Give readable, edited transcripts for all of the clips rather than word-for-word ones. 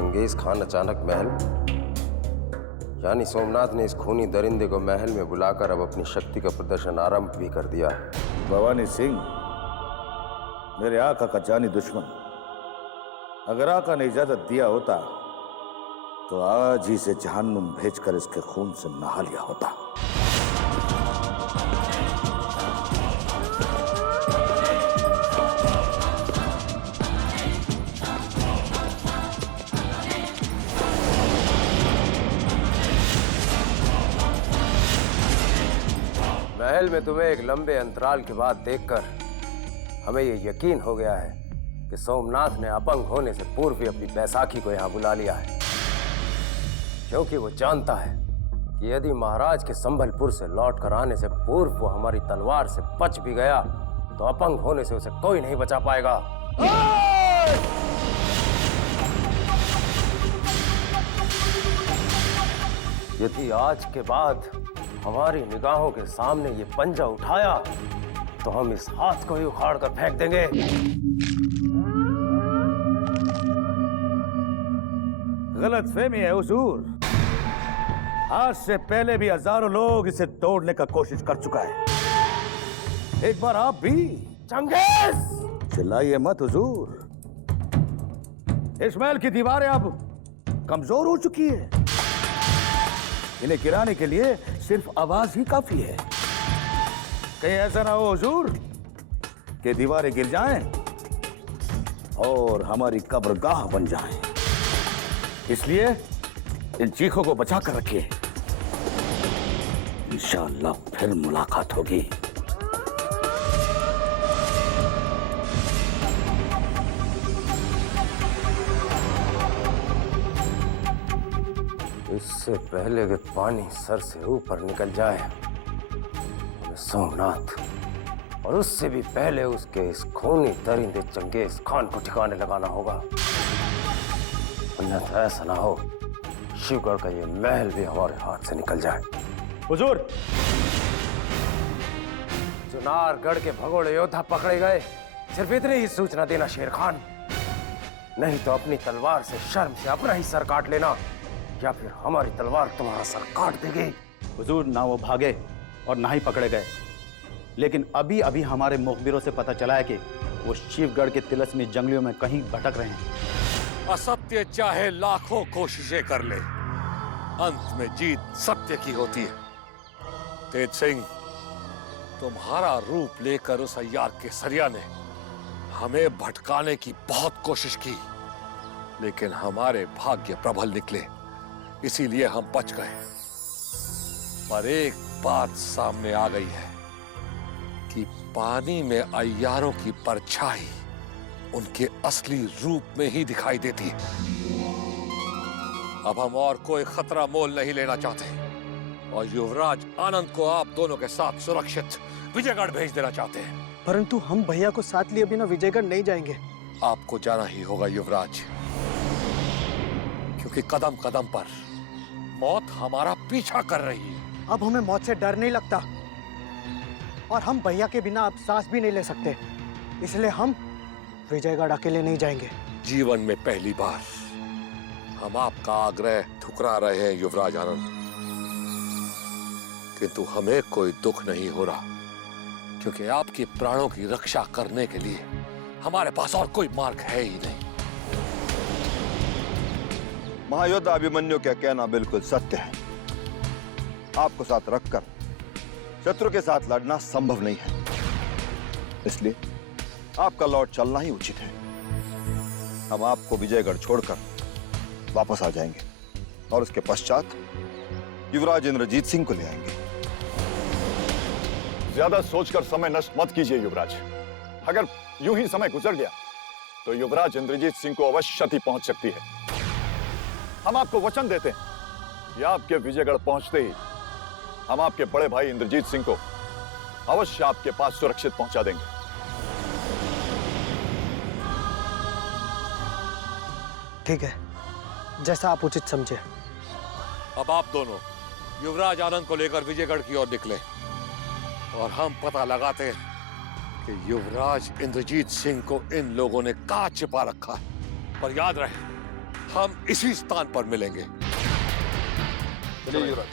Genghis Khan अचानक महल, यानी सोमनाथ ने इस खूनी दरिंदे को महल में बुलाकर अब अपनी शक्ति का प्रदर्शन आरंभ भी कर दिया। भवानी सिंह, मेरे आका का जानी दुश्मन, अगर आका ने इजाजत दिया होता तो आज ही से जहन्नुम भेजकर इसके खून से नहा लिया होता। महल में तुम्हें एक लंबे अंतराल के बाद देखकर हमें ये यकीन हो गया है कि सोमनाथ ने अपंग होने से पूर्व ही अपनी बैसाखी को यहाँ बुला लिया है, क्योंकि वो जानता है कि यदि महाराज के संभलपुर से लौट कर आने से पूर्व वो हमारी तलवार से बच भी गया तो अपंग होने से उसे कोई नहीं बचा पाएगा। यदि आज के बाद हमारी निगाहों के सामने ये पंजा उठाया तो हम इस हाथ को ही उखाड़ कर फेंक देंगे। गलतफहमी है हुजूर। आज से पहले भी हजारों लोग इसे तोड़ने का कोशिश कर चुका है। एक बार आप भी। चंगेज! चिल्लाइए मत हुजूर। इस महल की दीवारें अब कमजोर हो चुकी है। इन्हें गिराने के लिए सिर्फ आवाज ही काफी है। कहीं ऐसा ना हो हुजूर कि दीवारें गिर जाएं और हमारी कब्रगाह बन जाएं। इसलिए इन चीखों को बचा कर रखिए। इंशाअल्लाह फिर मुलाकात होगी। इससे पहले कि पानी सर से ऊपर निकल जाए, हमें सोमनाथ और उससे भी पहले उसके इस खूनी दरिंदे चंगेज खान को ठिकाने लगाना होगा। अन्यथा ऐसा ना हो शिवगढ़ का ये महल भी हमारे हाथ से निकल जाए। हुजूर, चुनारगढ़ के भगोड़े योद्धा पकड़े गए, सिर्फ इतनी ही सूचना देना शेर खान, नहीं तो अपनी तलवार से शर्म से अपना ही सर काट लेना, या फिर हमारी तलवार तुम्हारा सर काट देगी। हुजूर, ना वो भागे और ना ही पकड़े गए, लेकिन अभी अभी हमारे मुखबिरों से पता चला है कि वो शिवगढ़ के तिलस्मी जंगलियों में कहीं भटक रहे हैं। असत्य चाहे लाखों कोशिशें कर ले, अंत में जीत सत्य की होती है। तेज सिंह, तुम्हारा रूप लेकर उस अय्यार केसरिया ने हमें भटकाने की बहुत कोशिश की, लेकिन हमारे भाग्य प्रबल निकले, इसीलिए हम बच गए। पर एक बात सामने आ गई है कि पानी में अय्यारों की परछाई उनके असली रूप में ही दिखाई देती है। अब हम और कोई खतरा मोल नहीं लेना चाहते और युवराज आनंद को आप दोनों के साथ सुरक्षित विजयगढ़ भेज देना चाहते हैं। परंतु हम भैया को साथ लिए बिना विजयगढ़ नहीं जाएंगे। आपको जाना ही होगा युवराज, क्योंकि कदम कदम पर मौत हमारा पीछा कर रही है। अब हमें मौत से डर नहीं लगता और हम भैया के बिना अब सांस भी नहीं ले सकते, इसलिए हम विजयगढ़ अकेले नहीं जाएंगे। जीवन में पहली बार हम आपका आग्रह ठुकरा रहे हैं युवराज आनंद, किंतु हमें कोई दुख नहीं हो रहा, क्योंकि आपके प्राणों की रक्षा करने के लिए हमारे पास और कोई मार्ग है ही नहीं। महायोद्धा अभिमन्यु का कहना बिल्कुल सत्य है। आपको साथ रखकर शत्रु के साथ लड़ना संभव नहीं है, इसलिए आपका लौट चलना ही उचित है। हम आपको विजयगढ़ छोड़कर वापस आ जाएंगे और उसके पश्चात युवराज इंद्रजीत सिंह को ले आएंगे। ज्यादा सोचकर समय नष्ट मत कीजिए युवराज। अगर यूं ही समय गुजर गया तो युवराज इंद्रजीत सिंह को अवश्य क्षति पहुंच सकती है। हम आपको वचन देते हैं कि आपके विजयगढ़ पहुंचते ही हम आपके बड़े भाई इंद्रजीत सिंह को अवश्य आपके पास सुरक्षित पहुंचा देंगे। ठीक है, जैसा आप उचित समझे। अब आप दोनों युवराज आनंद को लेकर विजयगढ़ की ओर निकले और हम पता लगाते हैं कि युवराज इंद्रजीत सिंह को इन लोगों ने कहां छिपा रखा है। पर याद रहे, हम इसी स्थान पर मिलेंगे। चलिए युवराज,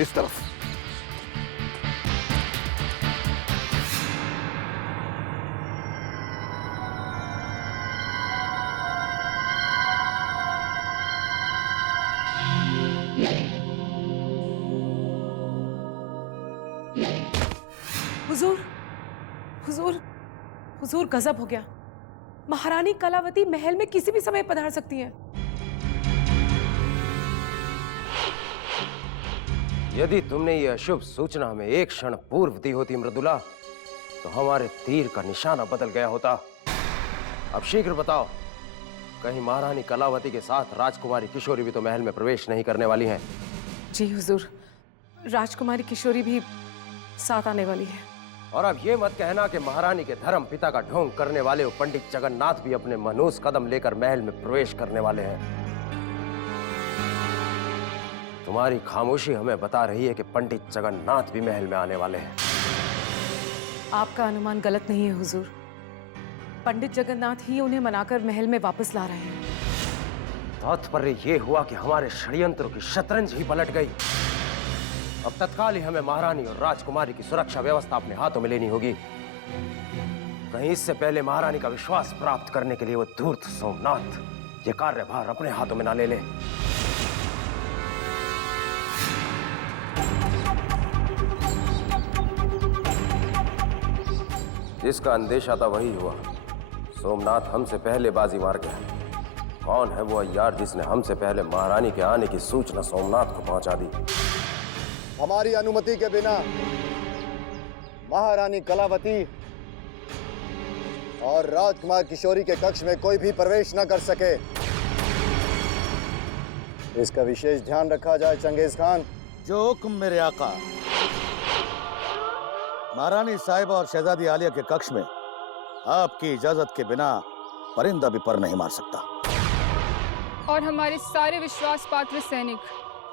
इस तरफ। हुजूर, हुजूर, हुजूर गजब हो गया। महारानी कलावती महल में किसी भी समय पधार सकती हैं। यदि तुमने ये अशुभ सूचना हमें एक क्षण पूर्व दी होती मृदुला, तो हमारे तीर का निशाना बदल गया होता। अब शीघ्र बताओ, कहीं महारानी कलावती के साथ राजकुमारी किशोरी भी तो महल में प्रवेश नहीं करने वाली हैं? जी हुजूर, राजकुमारी किशोरी भी साथ आने वाली है। और अब ये मत कहना कि महारानी के धर्म पिता का ढोंग करने वाले वो पंडित जगन्नाथ भी अपने मनहूस कदम लेकर महल में प्रवेश करने वाले हैं। तुम्हारी खामोशी हमें बता रही है कि पंडित जगन्नाथ भी महल में आने वाले हैं। आपका अनुमान गलत नहीं है हुजूर। पंडित जगन्नाथ ही उन्हें मनाकर महल में वापस ला रहे हैं। तात्पर्य ये हुआ कि हमारे षड्यंत्रों की शतरंज ही पलट गई। अब तत्काल ही हमें महारानी और राजकुमारी की सुरक्षा व्यवस्था अपने हाथों में लेनी होगी। कहीं इससे पहले महारानी का विश्वास प्राप्त करने के लिए वो धूर्त सोमनाथ ये कार्यभार अपने हाथों में ना ले ले। जिसका अंदेशा था वही हुआ। सोमनाथ हमसे पहले बाजी मार गया। कौन है वो अय्यार जिसने हमसे पहले महारानी के आने की सूचना सोमनाथ को पहुंचा दी? हमारी अनुमति के बिना महारानी कलावती और राजकुमार किशोरी के कक्ष में कोई भी प्रवेश न कर सके, इसका विशेष ध्यान रखा जाए चंगेज खान। जो हुक्म मेरे आका। महारानी साहिबा और शहजादी आलिया के कक्ष में आपकी इजाजत के बिना परिंदा भी पर नहीं मार सकता। और हमारे सारे विश्वास पात्र सैनिक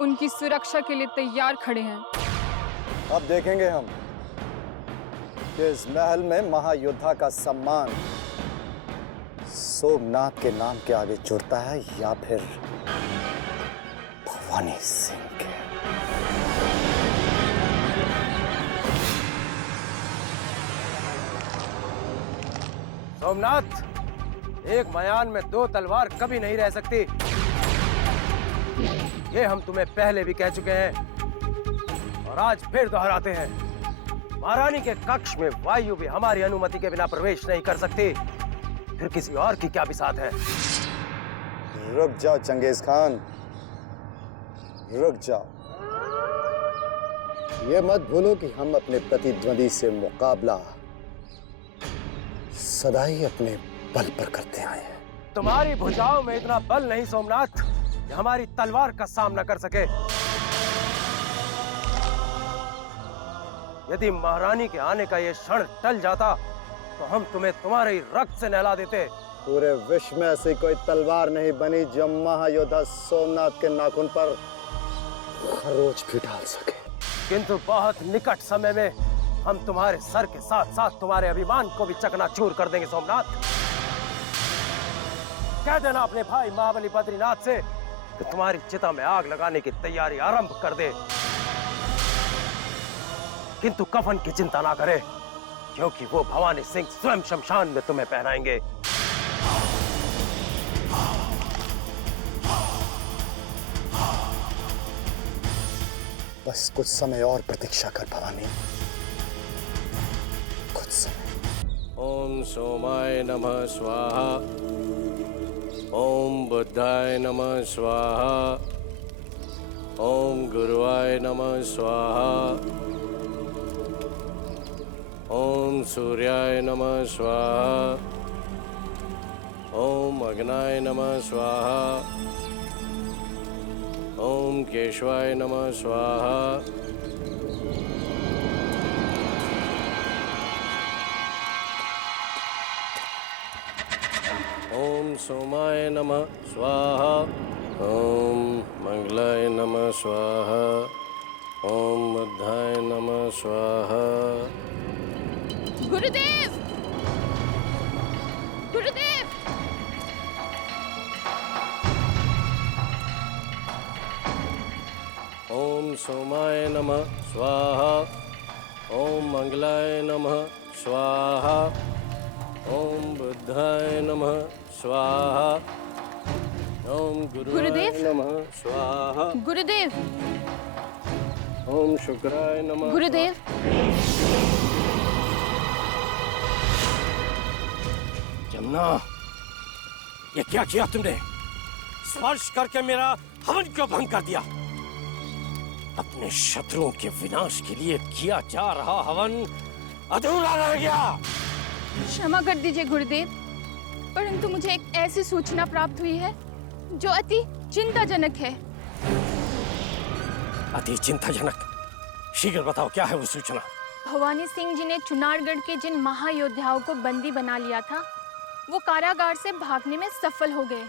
उनकी सुरक्षा के लिए तैयार खड़े हैं। अब देखेंगे हम कि इस महल में महायोद्धा का सम्मान सोमनाथ के नाम के आगे जुड़ता है या फिर भवानी सिंह के। सोमनाथ, एक मयान में दो तलवार कभी नहीं रह सकती। ये हम तुम्हें पहले भी कह चुके हैं और आज फिर दोहराते हैं। महारानी के कक्ष में वायु भी हमारी अनुमति के बिना प्रवेश नहीं कर सकती। फिर किसी और की क्या बिसात है? रुक जाओ चंगेज खान, रुक जाओ। ये मत भूलो कि हम अपने प्रतिद्वंदी से मुकाबला सदा ही अपने बल पर करते आए हैं। तुम्हारी भुजाओं में इतना बल नहीं सोमनाथ कि हमारी तलवार का सामना कर सके। यदि महारानी के आने का ये क्षण टल जाता तो हम तुम्हें तुम्हारे ही रक्त से नहला देते। पूरे विश्व में ऐसी कोई तलवार नहीं बनी जो महायोद्धा सोमनाथ के नाखून पर खरोच भी डाल सके। किंतु बहुत निकट समय में हम तुम्हारे सर के साथ साथ तुम्हारे अभिमान को भी चकनाचूर कर देंगे सोमनाथ। कह देना अपने भाई महाबली बद्रीनाथ से कि तुम्हारी चिता में आग लगाने की तैयारी आरंभ कर दे। किंतु कफन की चिंता ना करे, क्योंकि वो भवानी सिंह स्वयं शमशान में तुम्हें पहनाएंगे। बस कुछ समय और प्रतीक्षा कर भवानी, कुछ समय। ओम सोमाय नमः स्वाहा। ओम बुद्धाय नमः स्वाहा। ओम गुरुवाय नमः स्वाहा। ओम सूर्याय नमः स्वाहा। ओम अग्नाय नमः स्वाहा। ओम केशवाय नमः स्वाहा। ओम सोमाय नमः स्वाहा। ओम मंगलाय नमः स्वाहा। ओम बुद्धाय नमः स्वाहा। गुरुदेव, गुरुदेव, ओम सोमाय नमः स्वाहा। ओम मंगलाय नमः स्वाहा। ओम बुद्धाय नमः स्वाहा। ओम गुरुदेव नमः स्वाहा। गुरुदेव। ओम शुक्राय नमः। गुरुदेव। जमुना, ये क्या किया तुमने? स्पर्श करके मेरा हवन क्यों भंग कर दिया? अपने शत्रुओं के विनाश के लिए किया जा रहा हवन अधूरा रह गया। क्षमा कर दीजिए गुरुदेव, परंतु मुझे एक ऐसी सूचना प्राप्त हुई है जो अति चिंताजनक है। अति चिंताजनक? शीघ्र बताओ, क्या है वो सूचना? भवानी सिंह जी ने चुनारगढ़ के जिन महायोद्धाओं को बंदी बना लिया था, वो कारागार से भागने में सफल हो गए।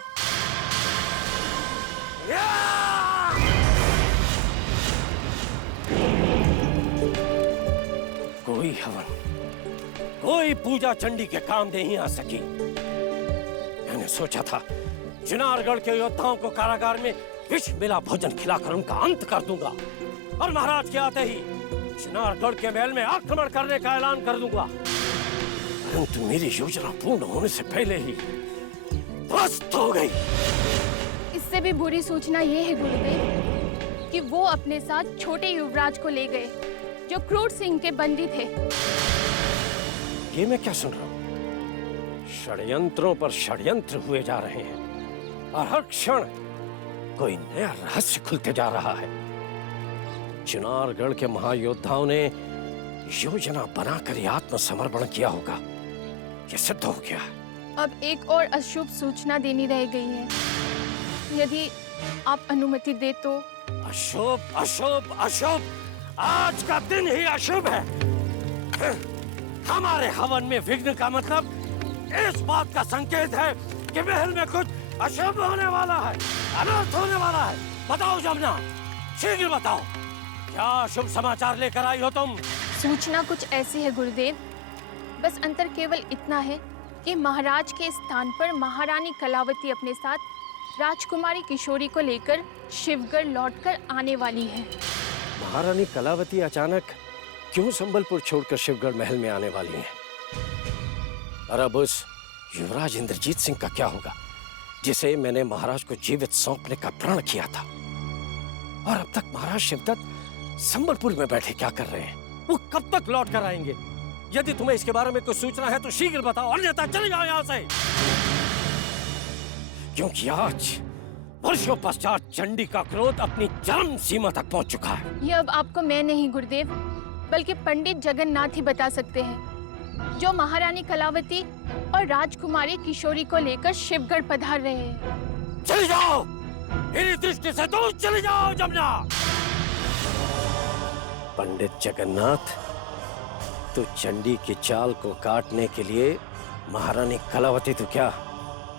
कोई हवन, कोई पूजा चंडी के काम नहीं आ सकी। मैंने सोचा था चुनारगढ़ के योद्धाओं को कारागार में विष मिला भोजन खिलाकर उनका अंत कर दूंगा और महाराज के आते ही चुनारगढ़ के महल में आक्रमण करने का ऐलान कर दूंगा, परंतु मेरी योजना पूर्ण होने से पहले ही ध्वस्त हो गई। इससे भी बुरी सूचना ये है गुरुदेव कि वो अपने साथ छोटे युवराज को ले गए जो क्रूर सिंह के बंदी थे। ये मैं क्या सुन रहा हूँ? षड्यंत्रों पर षड्यंत्र हुए जा रहे हैं और हर क्षण कोई नया रहस्य खुलते जा रहा है। चुनारगढ़ के महायोद्धाओं ने योजना बनाकर ये आत्मसमर्पण किया होगा, ये सिद्ध हो गया। अब एक और अशुभ सूचना देनी रह गई है, यदि आप अनुमति दे तो। अशुभ, अशुभ, अशुभ? आज का दिन ही अशुभ है। हमारे हवन में विघ्न का मतलब इस बात का संकेत है कि महल में कुछ अशुभ होने वाला है, अनर्थ होने वाला है। बताओ जमुना, शीघ्र बताओ, क्या शुभ समाचार लेकर आई हो तुम? सूचना कुछ ऐसी है गुरुदेव, बस अंतर केवल इतना है कि महाराज के स्थान पर महारानी कलावती अपने साथ राजकुमारी किशोरी को लेकर शिवगढ़ लौटकर आने वाली है। महारानी कलावती अचानक क्यों संबलपुर छोड़कर शिवगढ़ महल में आने वाली है? और अब उस युवराज इंद्रजीत सिंह का क्या होगा, जिसे मैंने महाराज को जीवित सौंपने का प्रण किया था? और अब तक महाराज शिवदत्त संबलपुर में बैठे क्या कर रहे हैं? वो कब तक लौट कर आएंगे? यदि तुम्हें इसके बारे में कुछ सूचना है तो शीघ्र बताओ, अन्यथा चले जाओ यहाँ से। क्योंकि आज वर्षों पश्चात चंडी का क्रोध अपनी चरम सीमा तक पहुंच चुका है। ये अब आपको मैं नहीं गुरुदेव, बल्कि पंडित जगन्नाथ ही बता सकते हैं, जो महारानी कलावती और राजकुमारी किशोरी को लेकर शिवगढ़ पधार रहे हैं। चले जाओ, मेरी दृष्टि से दूर चले जाओ जमुना। पंडित जगन्नाथ, तो चंडी की चाल को काटने के लिए महारानी कलावती तो क्या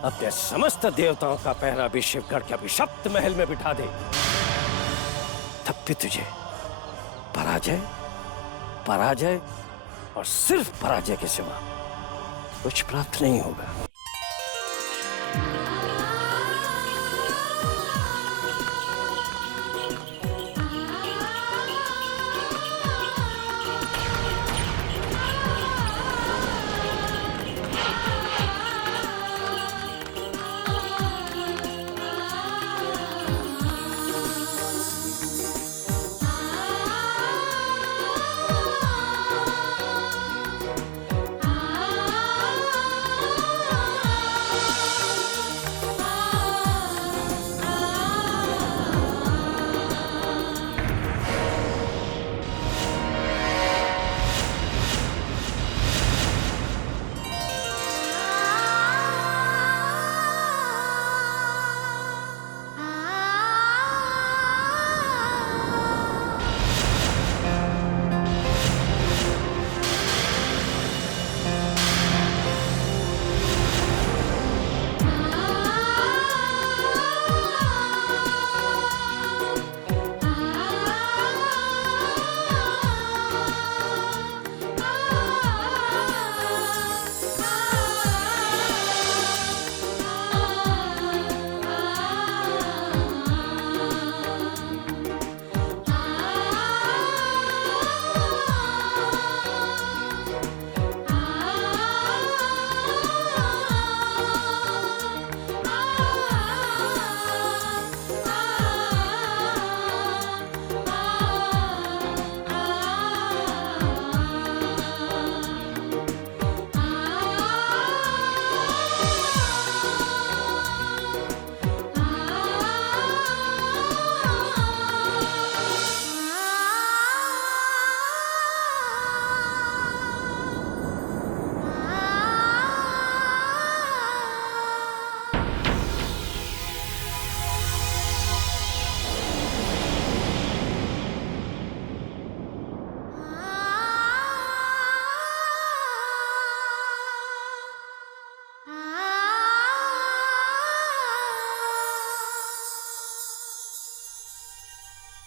अपने समस्त देवताओं का पहरा भी शिवगढ़ के अभिशप्त महल में बिठा दे, तब भी तुझे पराजय, पराजय और सिर्फ पराजय के सिवा कुछ प्राप्त नहीं होगा।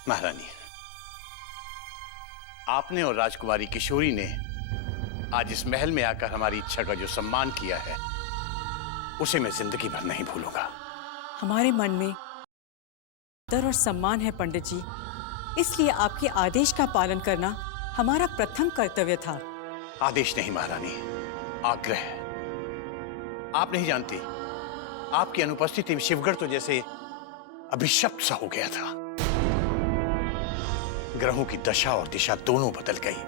महारानी, आपने और राजकुमारी किशोरी ने आज इस महल में आकर हमारी इच्छा का जो सम्मान किया है, उसे मैं जिंदगी भर नहीं भूलूंगा। हमारे मन में आदर और सम्मान है पंडित जी, इसलिए आपके आदेश का पालन करना हमारा प्रथम कर्तव्य था। आदेश नहीं महारानी, आग्रह। आप नहीं जानती, आपकी अनुपस्थिति में शिवगढ़ तो जैसे अभिशप्त सा हो गया था। ग्रहों की दशा और दिशा दोनों बदल गई।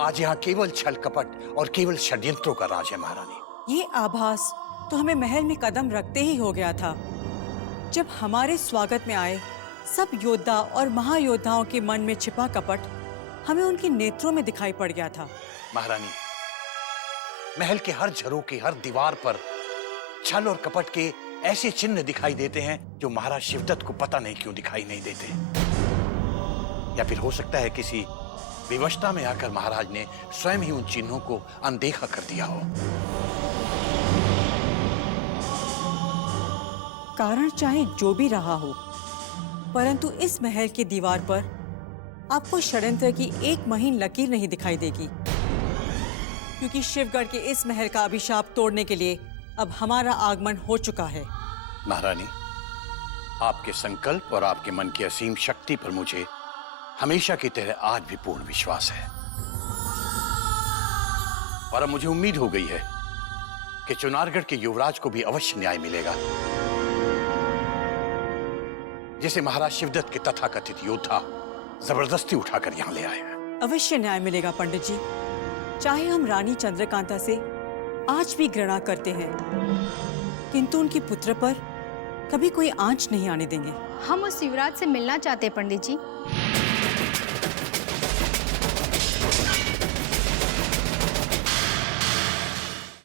आज यहाँ केवल छल कपट और केवल षड्यंत्रों का राज है महारानी। ये आभास तो हमें महल में कदम रखते ही हो गया था, जब हमारे स्वागत में आए सब योद्धा और महायोद्धाओं के मन में छिपा कपट हमें उनके नेत्रों में दिखाई पड़ गया था। महारानी, महल के हर झरोखे, हर दीवार पर छल और कपट के ऐसे चिन्ह दिखाई देते हैं जो महाराज शिवदत्त को पता नहीं क्यों दिखाई नहीं देते। या फिर हो सकता है किसी विवशता में आकर महाराज ने स्वयं ही उन चिन्हों को अनदेखा कर दिया हो। कारण चाहे जो भी रहा हो, परंतु इस महल की दीवार पर आपको षड्यंत्र की एक महीन लकीर नहीं दिखाई देगी, क्योंकि शिवगढ़ के इस महल का अभिशाप तोड़ने के लिए अब हमारा आगमन हो चुका है। महारानी, आपके संकल्प और आपके मन की असीम शक्ति पर मुझे हमेशा की तरह आज भी पूर्ण विश्वास है। और अब मुझे उम्मीद हो गई है कि चुनारगढ़ के युवराज को भी अवश्य न्याय मिलेगा, जिसे महाराज शिवदत्त के तथाकथित योद्धा जबरदस्ती उठाकर यहां ले आए हैं। अवश्य न्याय मिलेगा पंडित जी, चाहे हम रानी चंद्रकांता से आज भी घृणा करते हैं, किंतु उनके पुत्र पर कभी कोई आंच नहीं आने देंगे। हम उस युवराज से मिलना चाहते हैं पंडित जी।